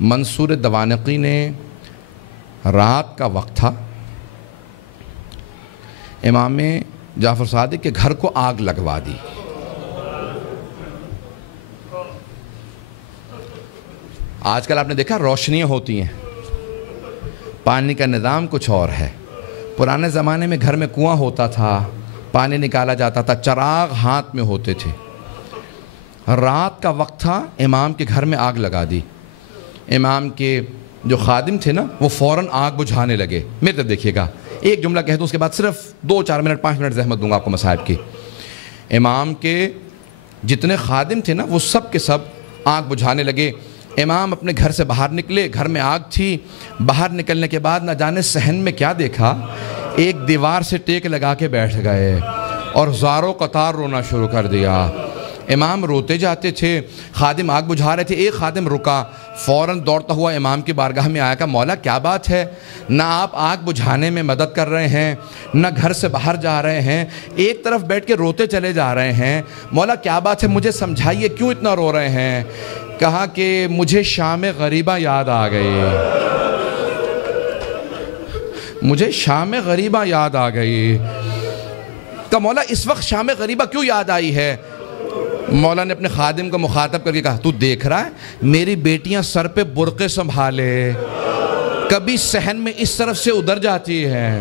منصور دوانقی نے رات کا وقت تھا، امام جعفر صادق کے گھر کو آگ لگوا دی۔ آج کل آپ نے دیکھا روشنیاں ہوتی ہیں، پانی کا نظام کچھ اور ہے۔ پرانے زمانے میں گھر میں کنواں ہوتا تھا، پانی نکالا جاتا تھا، چراغ ہاتھ میں ہوتے تھے۔ رات کا وقت تھا، امام کے گھر میں آگ لگا دی۔ امام کے جو خادم تھے نا، وہ فوراً آگ بجھانے لگے۔ میرے طرف دیکھیے گا، ایک جملہ کہہ دوں، اس کے بعد صرف 2-4 منٹ 5 منٹ زحمت دوں گا آپ کو مصائب کی۔ امام کے جتنے خادم تھے نا، وہ سب کے سب آگ بجھانے لگے۔ امام اپنے گھر سے باہر نکلے، گھر میں آگ تھی۔ باہر نکلنے کے بعد نہ جانے صحن میں کیا دیکھا، ایک دیوار سے ٹیک لگا کے بیٹھ گئے اور زاروں قطار رونا شروع کر دیا۔ امام روتے جاتے تھے، خادم آگ بجھا رہے تھے۔ ایک خادم رکا، فوراً دوڑتا ہوا امام کی بارگاہ میں آیا، کہا مولا کیا بات ہے، نہ آپ آگ بجھانے میں مدد کر رہے ہیں، نہ گھر سے باہر جا رہے ہیں، ایک طرف بیٹھ کے روتے چلے جا رہے ہیں، مولا کیا بات ہے، مجھے سمجھائیے کیوں اتنا رو رہے ہیں۔ کہا کہ مجھے شام غریبہ یاد آ گئی، مجھے شام غریبہ یاد آ گئی۔ کہا مولا اس وقت شام غریبہ کیوں یاد آئی ہے؟ مولا نے اپنے خادم کو مخاطب کر کے کہا، تو دیکھ رہا ہے میری بیٹیاں سر پہ برقعے سنبھالے، کبھی صحن میں اس طرف سے ادھر جاتی ہیں،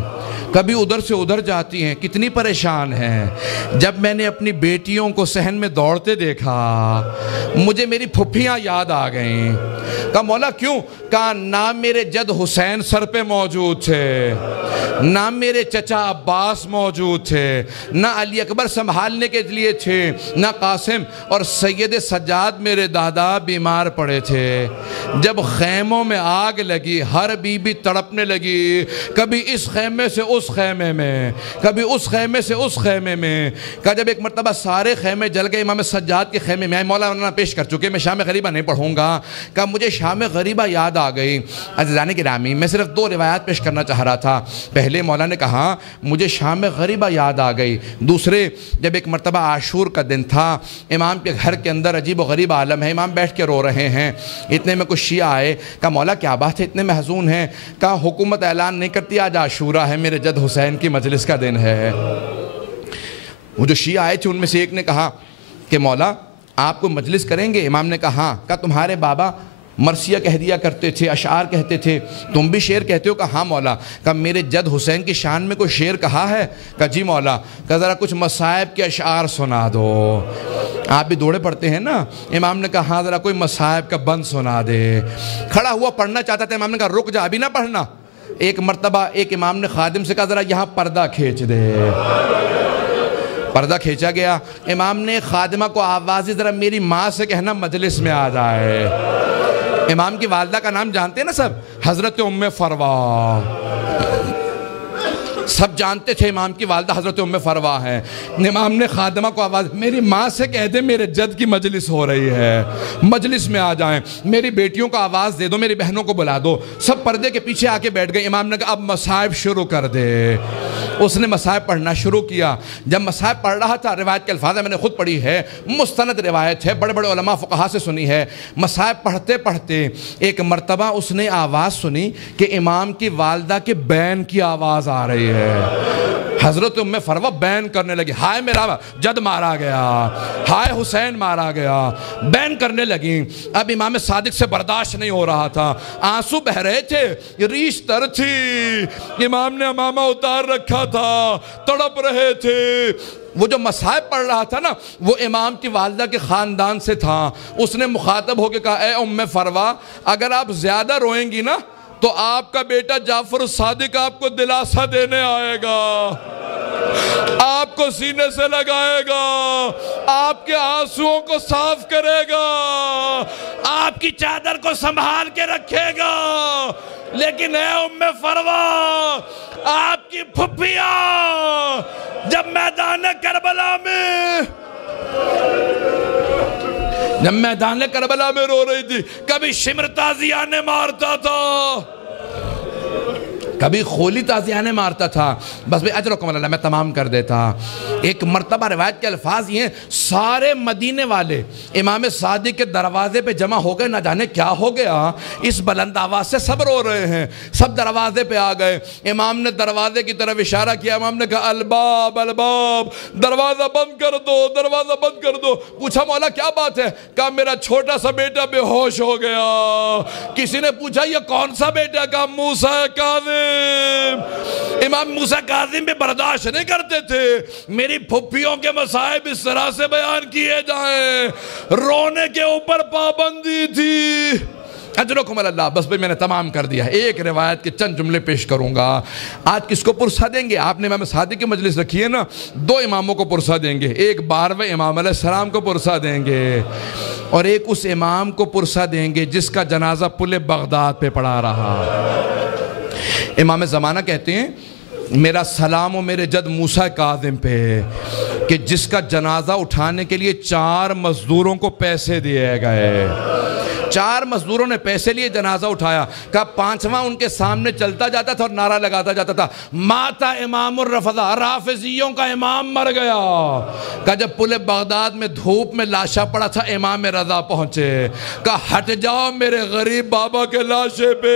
کبھی ادھر سے ادھر جاتی ہیں، کتنی پریشان ہیں۔ جب میں نے اپنی بیٹیوں کو صحن میں دوڑتے دیکھا، مجھے میری پھپھیاں یاد آ گئیں۔ کہا مولا کیوں؟ کہا نہ میرے جد حسین سر پہ موجود تھے، نہ میرے چچا عباس موجود تھے، نہ علی اکبر سنبھالنے کے لیے تھے، نہ قاسم، اور سید سجاد میرے دادا بیمار پڑے تھے۔ جب خیموں میں آگ لگی، ہر بی بی تڑپنے لگی، کبھی اس خیمے سے اس خیمے میں، کبھی اس خیمے سے اس خیمے میں۔ کہا جب ایک مرتبہ سارے خیمے جل گئے، امام سجاد کے خیمے میں آئے، مولانا پیش کر چکے، میں شام غریبہ نہیں پڑھوں گا۔ کہا مجھے شام غریبہ یاد آ گئی۔ عزیزان گرامی، میں صرف 2 روایات پیش کرنا چاہ رہا تھا۔ پہلے مولا نے کہا مجھے شام غریبہ یاد آ گئی۔ دوسرے، جب ایک مرتبہ عاشور کا دن تھا، امام کے گھر کے اندر عجیب و غریب عالم ہے، امام بیٹھ کے رو رہے ہیں۔ اتنے میں کچھ شیعہ آئے، کہا مولا کیا بات ہے، اتنے محزون ہیں؟ کہا حکومت اعلان نہیں کرتی آج عاشورہ ہے، میرے جد حسین کی مجلس کا دن ہے۔ وہ جو شیعہ آئے تھے ان میں سے ایک نے کہا کہ مولا آپ کو مجلس کریں گے؟ امام نے کہا ہاں۔ کہا تمہارے بابا مرثیہ کہہ دیا کرتے تھے، اشعار کہتے تھے، تم بھی شعر کہتے ہو؟ کہا ہاں مولا۔ کہا میرے جد حسین کی شان میں کوئی شعر کہا ہے؟ کہا جی مولا۔ کہا ذرا کچھ مصائب کے اشعار سنا دو، آپ بھی دوڑے پڑتے ہیں نا۔ امام نے کہا ہاں ذرا کوئی مصائب کا بند سنا دے۔ کھڑا ہوا پڑھنا چاہتا تھا، امام نے کہا رک جا، ابھی نہ پڑھنا۔ ایک مرتبہ ایک امام نے خادم سے کہا ذرا یہاں پردہ کھینچ دے۔ پردہ کھینچا گیا۔ امام نے خادمہ کو آوازی ذرا میری ماں سے کہنا مجلس میں آ جائے۔ امام کی والدہ کا نام جانتے ہیں نا سب، حضرت ام فروا، سب جانتے تھے امام کی والدہ حضرت ام فروا ہے۔ امام نے خادمہ کو آواز، میری ماں سے کہہ دے میرے جد کی مجلس ہو رہی ہے، مجلس میں آ جائیں، میری بیٹیوں کو آواز دے دو، میری بہنوں کو بلا دو۔ سب پردے کے پیچھے آ کے بیٹھ گئے۔ امام نے کہا اب مصائب شروع کر دے۔ اس نے مصائب پڑھنا شروع کیا۔ جب مصائب پڑھ رہا تھا، روایت کے الفاظ میں نے خود پڑھی ہے، مستند روایت ہے، بڑے بڑے علماء فقہا سے سنی ہے۔ مصائب پڑھتے پڑھتے ایک مرتبہ اس نے آواز سنی کہ امام کی والدہ کے بین کی آواز آ رہی ہے۔ حضرت ام فروا بین کرنے لگی، ہائے میرا جد مارا گیا، ہائے حسین مارا گیا، بین کرنے لگی۔ اب امام صادق سے برداشت نہیں ہو رہا تھا، آنسو بہ رہے تھے، ریش تر تھی، امام نے امامہ اتار رکھا تھا، تڑپ رہے تھے۔ وہ جو مصائب پڑھ رہا تھا نا، وہ امام کی والدہ کے خاندان سے تھا۔ اس نے مخاطب ہو کے کہا اے ام فروا، اگر آپ زیادہ روئیں گی نا تو آپ کا بیٹا جعفر صادق آپ کو دلاسا دینے آئے گا، آپ کو سینے سے لگائے گا، آپ کے آنسوؤں کو صاف کرے گا، آپ کی چادر کو سنبھال کے رکھے گا۔ لیکن اے ام فروا، آپ کی پھپھیاں جب میدان کربلا میں رو رہی تھی، کبھی شمر تازیانے مارتا تھا، کبھی خولی تازیانے مارتا تھا، بس بھئی اجرکم اللہ میں تمام کر دیتا۔ ایک مرتبہ روایت کے الفاظ یہ ہیں، سارے مدینے والے امام صادق کے دروازے پہ جمع ہو گئے، نہ جانے کیا ہو گیا، اس بلند آواز سے سب رو رہے ہیں، سب دروازے پہ آ گئے۔ امام نے دروازے کی طرف اشارہ کیا، امام نے کہا الباب الباب، دروازہ بند کر دو، دروازہ بند کر دو۔ پوچھا مولا کیا بات ہے؟ کہا میرا چھوٹا سا بیٹا بے ہوش ہو گیا۔ کسی نے پوچھا یہ کون سا بیٹا؟ کہا موسیٰ کاظم۔ امام موسیٰ کاظم بھی برداشت نہیں کرتے تھے میری پھپھیوں کے مصائب اس طرح سے بیان کیے جائیں، رونے کے اوپر پابندی تھی۔ اجرکم اللہ، بس بھئی میں نے تمام کر دیا۔ ایک روایت کے چند جملے پیش کروں گا۔ آج کس کو پرسہ دیں گے؟ آپ نے امام صادق کی مجلس رکھی ہے نا، دو اماموں کو پرسہ دیں گے، ایک 12ویں امام علیہ السلام کو پرسہ دیں گے، اور ایک اس امام کو پرسہ دیں گے جس کا جنازہ پل بغداد پہ پڑا رہا۔ امام زمانہ کہتے ہیں میرا سلام و میرے جد موسیٰ کاظم پہ، کہ جس کا جنازہ اٹھانے کے لیے 4 مزدوروں کو پیسے دیے گئے، 4 مزدوروں نے پیسے لیے جنازہ اٹھایا۔ کہا 5واں ان کے سامنے چلتا جاتا تھا اور نعرہ لگاتا جاتا تھا ماتا امام الرفضہ، رافضیوں کا امام مر گیا۔ کہا جب پل بغداد میں دھوپ میں لاشا پڑا تھا امام رضا پہنچے، کہا ہٹ جاؤ میرے غریب بابا کے لاشے پہ،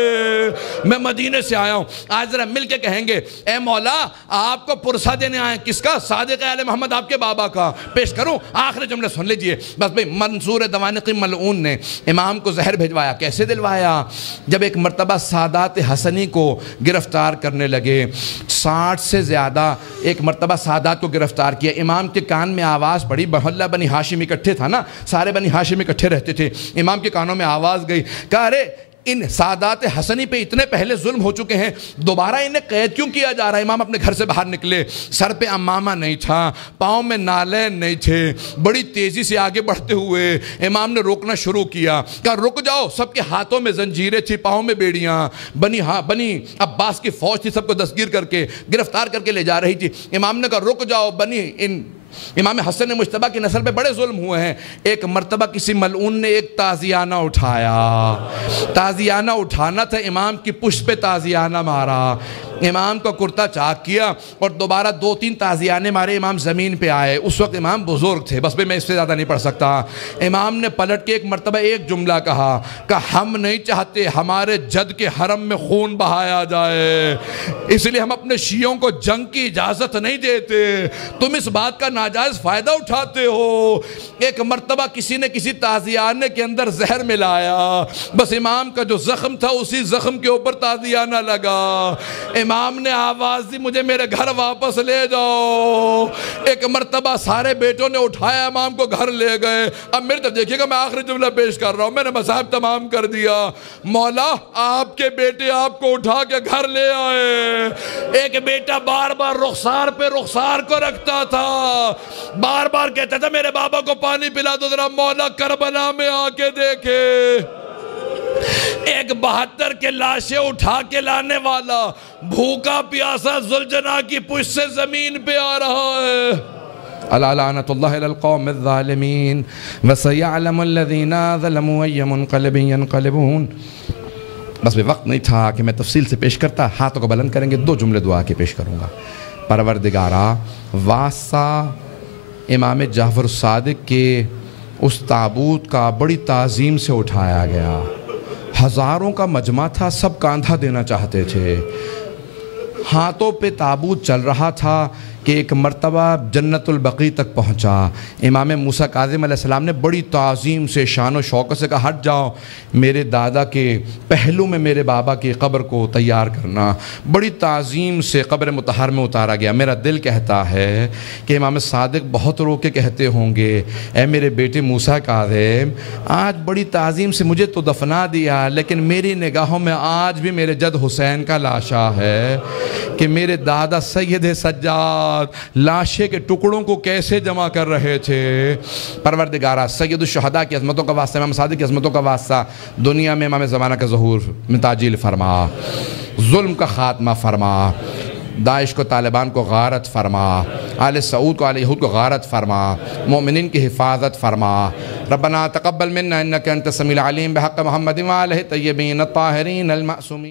میں مدینے سے آیا ہوں۔ آج ذرا مل کے کہیں گے اے مولا آپ کو پرسہ دینے آئے، کس کا؟ صادق آل محمد آپ کے بابا کا۔ پیش کروں آخری جملے سن لیجئے بس بھئی۔ منصور دوانقی ملعون نے امام کو زہر بھیجوایا۔ کیسے دلوایا؟ جب ایک مرتبہ سادات حسنی کو گرفتار کرنے لگے، 60 سے زیادہ ایک مرتبہ سادات کو گرفتار کیا، امام کے کان میں آواز پڑی، محلہ بنی ہاشم اکٹھے تھا نا، سارے بنی ہاشم اکٹھے رہتے تھے، امام کے کانوں میں آواز گئی، کہا ارے ان سادات حسنی پہ اتنے پہلے ظلم ہو چکے ہیں، دوبارہ انہیں قید کیوں کیا جا رہا ہے؟ امام اپنے گھر سے باہر نکلے، سر پہ امامہ نہیں تھا، پاؤں میں نالین نہیں تھے، بڑی تیزی سے آگے بڑھتے ہوئے امام نے روکنا شروع کیا، کہا رک جاؤ۔ سب کے ہاتھوں میں زنجیریں تھی، پاؤں میں بیڑیاں، بنی عباس کی فوج تھی، سب کو دستگیر کر کے گرفتار کر کے لے جا رہی تھی۔ امام نے کہا رک جاؤ، امام حسن مجتبیٰ کی نسل پہ بڑے ظلم ہوئے ہیں۔ ایک مرتبہ کسی ملعون نے ایک تازیانہ اٹھایا، تازیانہ اٹھانا تھا، امام کی پشت پہ تازیانہ مارا، امام کو کرتا چاک کیا اور دوبارہ 2-3 تازیانے مارے، امام زمین پہ آئے۔ اس وقت امام بزرگ تھے، بس میں اس سے زیادہ نہیں پڑھ سکتا۔ امام نے پلٹ کے ایک مرتبہ ایک جملہ کہا کہ ہم نہیں چاہتے ہمارے جد کے حرم میں خون بہایا جائے، اس لیے ہم اپنے شیعوں کو جنگ کی اجازت نہیں دیتے، تم اس بات کا ناجائز فائدہ اٹھاتے ہو۔ ایک مرتبہ کسی نے کسی تازیانے کے اندر زہر ملایا، بس امام کا جو زخم تھا اسی زخم کے اوپر تازیانہ لگا۔ امام نے آواز دی مجھے میرے گھر واپس لے جاؤ۔ ایک مرتبہ سارے بیٹوں نے اٹھایا، امام کو گھر لے گئے۔ اب میرے طرف دیکھیے گا، میں آخری جملہ پیش کر رہا ہوں، میں نے مصائب تمام کر دیا۔ مولا آپ کے بیٹے آپ کو اٹھا کے گھر لے آئے۔ ایک بیٹا بار بار رخسار پہ رخسار کو رکھتا تھا، بار بار کہتا تھا میرے بابا کو پانی پلا دو ذرا، مولا کربلا میں آ کے دیکھے۔ ایک 72 کے لاشیں اٹھا کے لانے والا بھوکا پیاسا ذوالجناح کی پشت سے زمین پہ آ رہا ہے۔ الا لعنت اللہ علی القوم الظالمین وسیعلم الذین ظلموا ای منقلب ینقلبون۔ بس بھی وقت نہیں تھا کہ میں تفصیل سے پیش کرتا، ہاتھوں کو بلند کریں گے، 2 جملے دعا کے پیش کروں گا۔ پروردگارا، واسطہ امام جعفر صادق کے اس تابوت کا بڑی تعظیم سے اٹھایا گیا، ہزاروں کا مجمع تھا، سب کاندھا دینا چاہتے تھے، ہاتھوں پہ تابوت چل رہا تھا کہ ایک مرتبہ جنت البقیع تک پہنچا۔ امام موسیٰ کاظم علیہ السلام نے بڑی تعظیم سے شان و شوکت سے کہا ہٹ جاؤ، میرے دادا کے پہلو میں میرے بابا کی قبر کو تیار کرنا۔ بڑی تعظیم سے قبر مطہر میں اتارا گیا۔ میرا دل کہتا ہے کہ امام صادق بہت رو کے کہتے ہوں گے اے میرے بیٹے موسیٰ کاظم، آج بڑی تعظیم سے مجھے تو دفنا دیا، لیکن میری نگاہوں میں آج بھی میرے جد حسین کا لاشا ہے کہ میرے دادا سید سجاد لاشے کے ٹکڑوں کو کیسے جمع کر رہے تھے۔ پروردگارہ، سید الشہداء کی عظمتوں کا واسطہ، امام صادق کی عظمتوں کا واسطہ، دنیا میں امام زمانہ کا ظہور میں تعجیل فرما، ظلم کا خاتمہ فرما، داعش کو طالبان کو غارت فرما، آل سعود کو آل یہود کو غارت فرما، مومنین کی حفاظت فرما۔ ربنا تقبل منا انک انت السمیع العلیم بحق محمد وآلہ الطیبین الطاہرین المعصومین۔